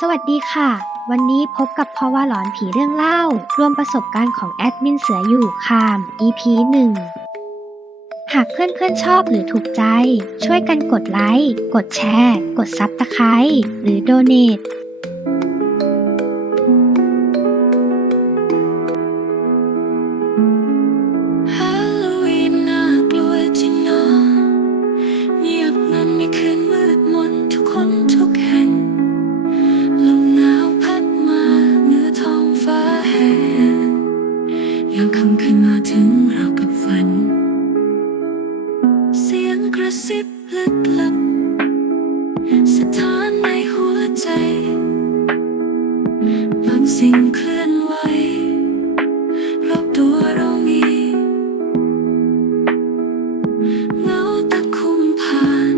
สวัสดีค่ะ วันนี้พบกับพว่าหลอนผีเรื่องเล่า รวมประสบการณ์ของแอดมินเสืออยู่คาม EP 1 หากเพื่อนๆชอบหรือถูกใจ ช่วยกันกดไลค์ กดแชร์ กดซับสไคร b ์หรือโดเน a t กระซิบลึกลับสถานในหัวใจ บางสิ่งเคลื่อนไหวรอบตัวเรามีเงาตะคุมผ่าน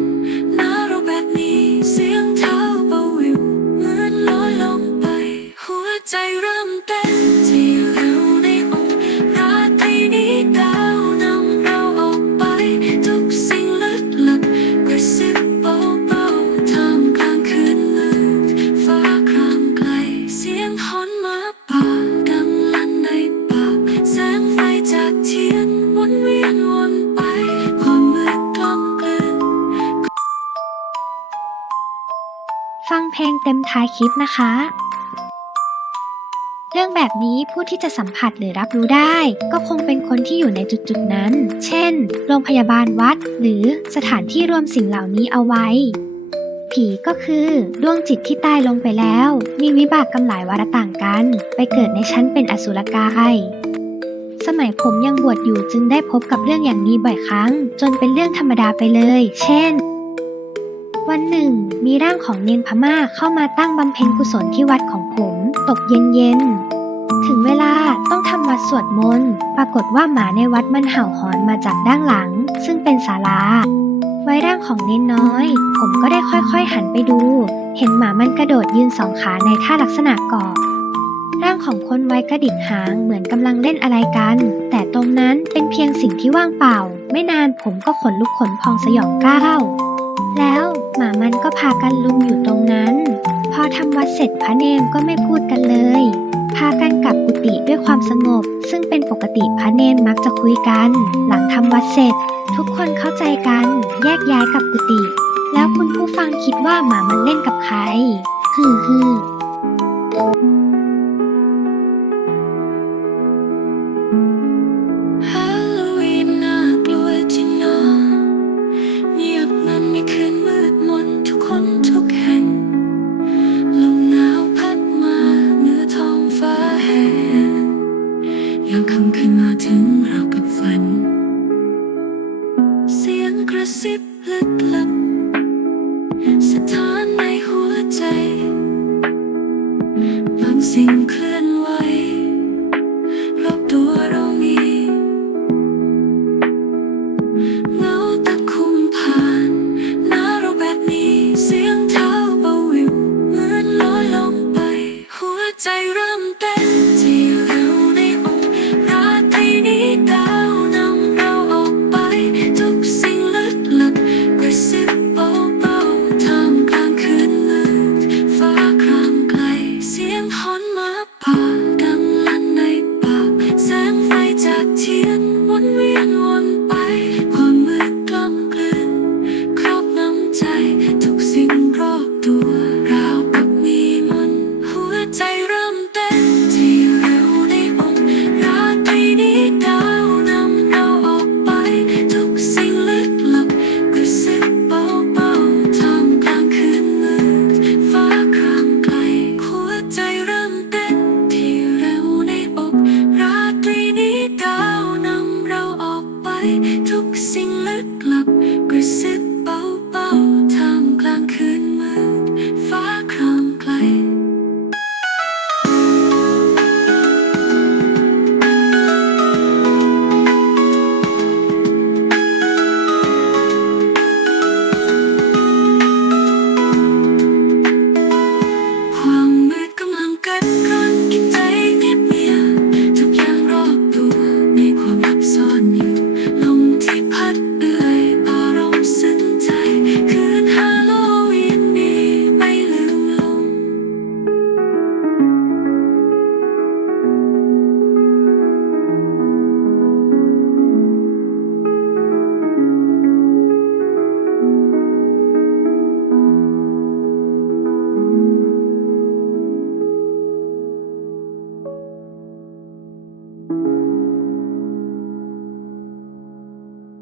หน้าเราแบบนี้เสียงเท้าเบาวิวเหมือนลอยลงไป หัวใจเริ่ม เต็มท้ายคลิปนะคะ เรื่องแบบนี้ผู้ที่จะสัมผัสหรือรับรู้ได้ ก็คงเป็นคนที่อยู่ในจุดๆนั้น เช่น โรงพยาบาลวัด หรือสถานที่รวมสิ่งเหล่านี้เอาไว้ ผีก็คือ ดวงจิตที่ตายลงไปแล้ว มีวิบากกรรมหลายวาระต่างกัน ไปเกิดในชั้นเป็นอสุรกายสมัยผมยังบวชอยู่จึงได้พบกับเรื่องอย่างนี้บ่อยครั้ง จนเป็นเรื่องธรรมดาไปเลย เช่น วันหนึ่ง มีร่างของเนนพม่าเข้ามาตั้งบำเพ็ญกุศลที่วัดของผม ตกเย็นๆถึงเวลาต้องทำวัดสวดมนต์ปรากฏว่าหมาในวัดมันเห่าหอนมาจากด้านหลัง ซึ่งเป็นศาลา ไว้ร่างของเนนน้อย ผมก็ได้ค่อยๆหันไปดู เห็นหมามันกระโดดยืนสองขาในท่าลักษณะกอบร่างของคนไว้กระดิกหางเหมือนกำลังเล่นอะไรกัน แต่ตรงนั้นเป็นเพียงสิ่งที่ว่างเปล่า ไม่นานผมก็ขนลุกขนพองสยองก้าว แล้วหมามันก็พากันลุมอยู่ตรงนั้น พอทำวัดเสร็จพระเนมก็ไม่พูดกันเลย พากันกลับกุฏิด้วยความสงบ ซึ่งเป็นปกติพระเนนมักจะคุยกัน หลังทำวัดเสร็จ ทุกคนเข้าใจกัน แยกย้ายกลับกุฏิแล้วคุณผู้ฟังคิดว่าหมามันเล่นกับใคร ฮือฮือ sei rompenti ทุกสิ่งลึกลับกระซิบ